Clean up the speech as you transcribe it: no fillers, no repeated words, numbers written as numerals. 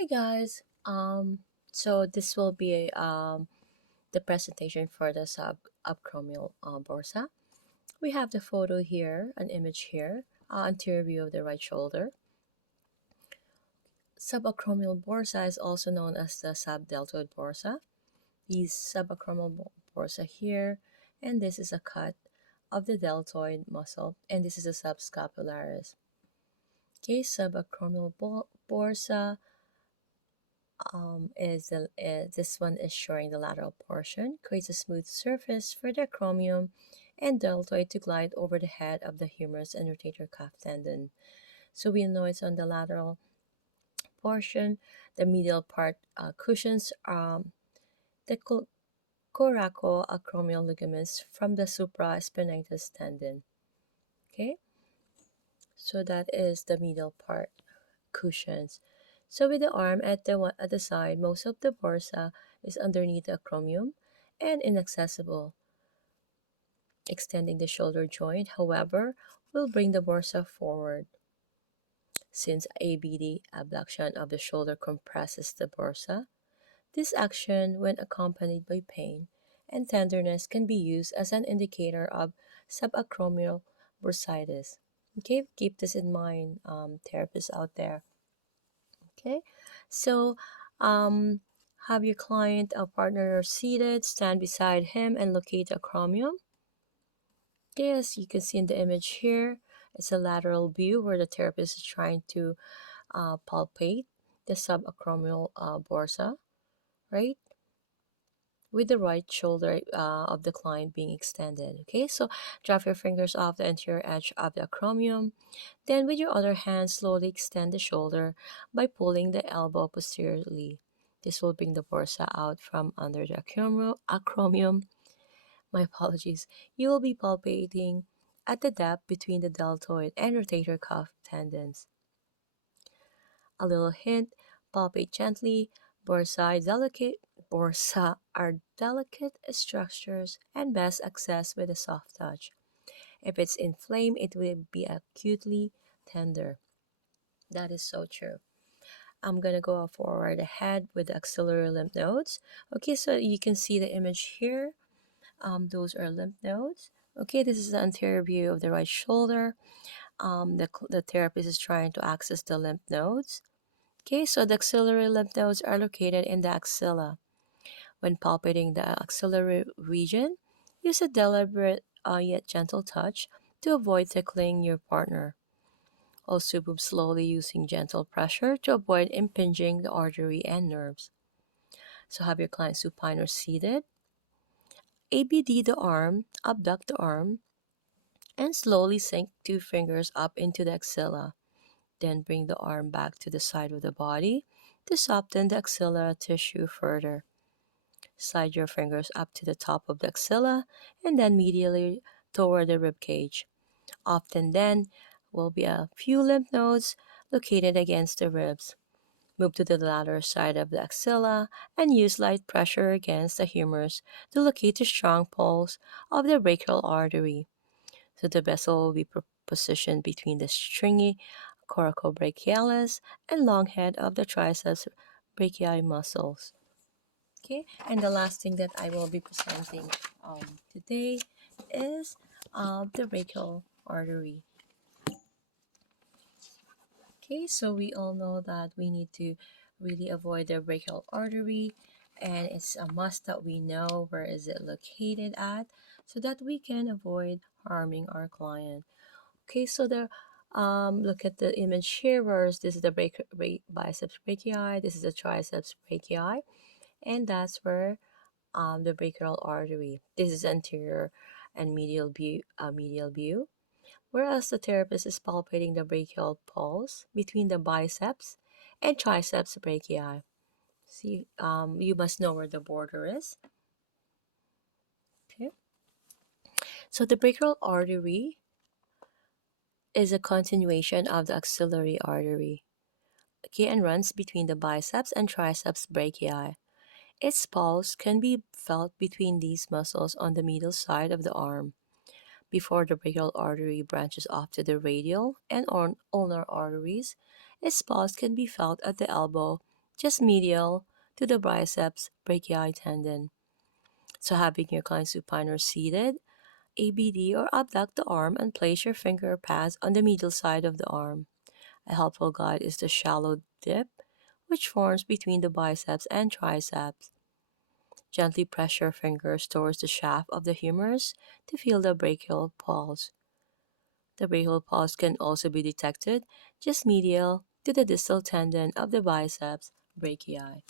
Hi guys. So this will be the presentation for the subacromial bursa. We have the photo here, an image here, anterior view of the right shoulder. Subacromial bursa is also known as the subdeltoid bursa. These bursa here, and this is a cut of the deltoid muscle, and this is a subscapularis. Okay, subacromial bursa this one is showing the lateral portion, creates a smooth surface for the acromion and deltoid to glide over the head of the humerus and rotator cuff tendon. So we know it's on the lateral portion. The medial part cushions the coracoacromial ligaments from the supraspinatus tendon. Okay, so that is the medial part cushions. So with the arm at the side, most of the bursa is underneath the acromion and inaccessible. Extending the shoulder joint, however, will bring the bursa forward. Since ABD abduction of the shoulder compresses the bursa, this action, when accompanied by pain and tenderness, can be used as an indicator of subacromial bursitis. Okay, keep this in mind, therapists out there. Okay, so um, have your client or partner seated, stand beside him, and locate the acromion. Okay, as you can see in the image here, it's a lateral view where the therapist is trying to palpate the subacromial bursa, right? With the right shoulder of the client being extended. Okay, so drop your fingers off the anterior edge of the acromion. Then, with your other hand, slowly extend the shoulder by pulling the elbow posteriorly. This will bring the bursa out from under the acromion. My apologies. You will be palpating at the depth between the deltoid and rotator cuff tendons. A little hint, palpate gently. Bursa are delicate structures and best accessed with a soft touch. If it's inflamed, it will be acutely tender. That is so true. I'm gonna go forward ahead with the axillary lymph nodes. Okay, so you can see the image here. Those are lymph nodes. Okay, this is the anterior view of the right shoulder. The therapist is trying to access the lymph nodes. Okay, so the axillary lymph nodes are located in the axilla. When palpating the axillary region, use a deliberate yet gentle touch to avoid tickling your partner. Also move slowly using gentle pressure to avoid impinging the artery and nerves. So have your client supine or seated. ABD the arm, abduct the arm, and slowly sink two fingers up into the axilla. Then bring the arm back to the side of the body to soften the axilla tissue further. Slide your fingers up to the top of the axilla and then medially toward the rib cage. Often then will be a few lymph nodes located against the ribs. Move to the lateral side of the axilla and use light pressure against the humerus to locate the strong pulse of the brachial artery. So the vessel will be positioned between the stringy coracobrachialis and long head of the triceps brachii muscles. Okay, and the last thing that I will be presenting today is the brachial artery. Okay, so we all know that we need to really avoid the brachial artery, and it's a must that we know where is it located at so that we can avoid harming our client. Okay, so look at the image here, where this is the biceps brachii, this is the triceps brachii, and that's where the brachial artery. This is anterior and medial view. Whereas the therapist is palpating the brachial pulse between the biceps and triceps brachii. See, you must know where the border is. Okay, so the brachial artery is a continuation of the axillary artery. Okay, and runs between the biceps and triceps brachii. Its pulse can be felt between these muscles on the middle side of the arm. Before the brachial artery branches off to the radial and ulnar arteries, its pulse can be felt at the elbow just medial to the biceps brachii tendon. So having your client supine or seated, ABD or abduct the arm and place your finger pads on the medial side of the arm. A helpful guide is the shallow dip, which forms between the biceps and triceps. Gently press your fingers towards the shaft of the humerus to feel the brachial pulse. The brachial pulse can also be detected just medial to the distal tendon of the biceps brachii.